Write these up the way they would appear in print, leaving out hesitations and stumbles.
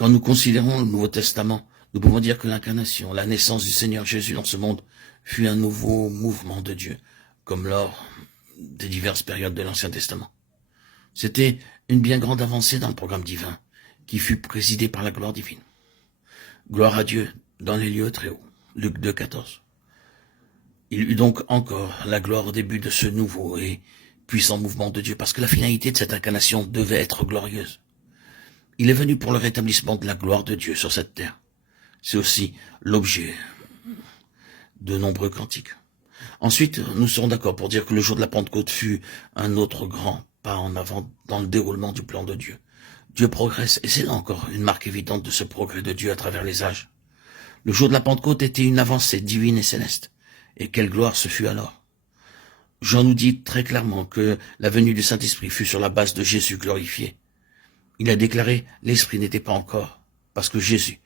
Quand nous considérons le Nouveau Testament, nous pouvons dire que l'incarnation, la naissance du Seigneur Jésus dans ce monde, fut un nouveau mouvement de Dieu, comme lors des diverses périodes de l'Ancien Testament. C'était une bien grande avancée dans le programme divin, qui fut présidé par la gloire divine. Gloire à Dieu dans les lieux très hauts. Luc 2, 14. Il eut donc encore la gloire au début de ce nouveau et puissant mouvement de Dieu, parce que la finalité de cette incarnation devait être glorieuse. Il est venu pour le rétablissement de la gloire de Dieu sur cette terre. C'est aussi l'objet de nombreux cantiques. Ensuite, nous serons d'accord pour dire que le jour de la Pentecôte fut un autre grand pas en avant dans le déroulement du plan de Dieu. Dieu progresse, et c'est là encore une marque évidente de ce progrès de Dieu à travers les âges. Le jour de la Pentecôte était une avancée divine et céleste. Et quelle gloire ce fut alors. Jean nous dit très clairement que la venue du Saint-Esprit fut sur la base de Jésus glorifié. Il a déclaré, l'Esprit n'était pas encore, parce que Jésus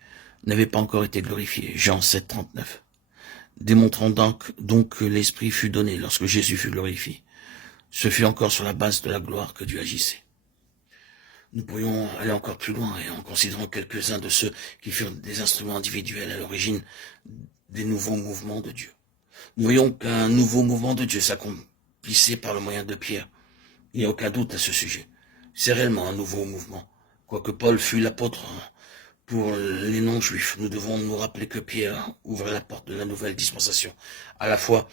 n'avait pas encore été glorifié. Jean 7, 39. Démontrant donc que l'Esprit fut donné lorsque Jésus fut glorifié. Ce fut encore sur la base de la gloire que Dieu agissait. Nous pourrions aller encore plus loin et en considérant quelques-uns de ceux qui furent des instruments individuels à l'origine des nouveaux mouvements de Dieu. Nous voyons qu'un nouveau mouvement de Dieu s'accomplissait par le moyen de Pierre. Il n'y a aucun doute à ce sujet. C'est réellement un nouveau mouvement. Quoique Paul fût l'apôtre pour les non-juifs, nous devons nous rappeler que Pierre ouvrait la porte de la nouvelle dispensation, à la fois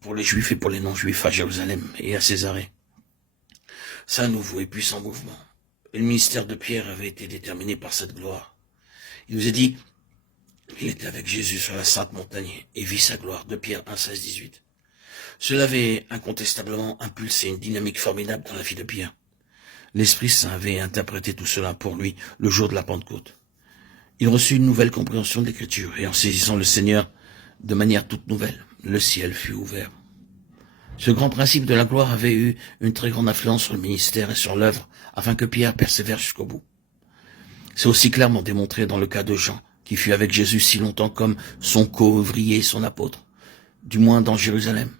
pour les juifs et pour les non-juifs à Jérusalem et à Césarée. C'est un nouveau et puissant mouvement. Et le ministère de Pierre avait été déterminé par cette gloire. Il nous est dit qu'il était avec Jésus sur la sainte montagne et vit sa gloire, de Pierre 1, 16, 18. Cela avait incontestablement impulsé une dynamique formidable dans la vie de Pierre. L'Esprit Saint avait interprété tout cela pour lui le jour de la Pentecôte. Il reçut une nouvelle compréhension de l'Écriture et en saisissant le Seigneur de manière toute nouvelle, le ciel fut ouvert. Ce grand principe de la gloire avait eu une très grande influence sur le ministère et sur l'œuvre afin que Pierre persévère jusqu'au bout. C'est aussi clairement démontré dans le cas de Jean, qui fut avec Jésus si longtemps comme son co-ouvrier et son apôtre, du moins dans Jérusalem.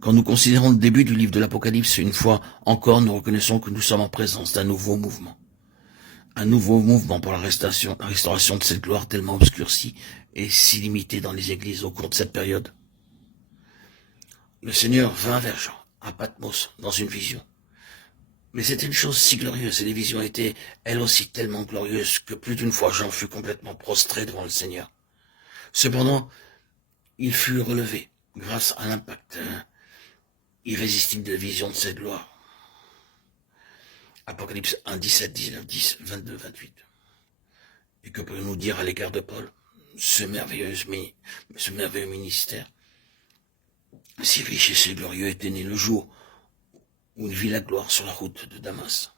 Quand nous considérons le début du livre de l'Apocalypse, une fois encore, nous reconnaissons que nous sommes en présence d'un nouveau mouvement. Un nouveau mouvement pour la restauration de cette gloire tellement obscurcie et si limitée dans les églises au cours de cette période. Le Seigneur vint vers Jean, à Patmos, dans une vision. Mais c'était une chose si glorieuse, et les visions étaient, elles aussi, tellement glorieuses, que plus d'une fois Jean fut complètement prostré devant le Seigneur. Cependant, il fut relevé, grâce à l'impact irrésistible de la vision de cette gloire. Apocalypse 1, 17, 19, 10, 22, 28. Et que peut-nous dire à l'égard de Paul, ce merveilleux ministère, si riche et si glorieux était né le jour où il vit la gloire sur la route de Damas.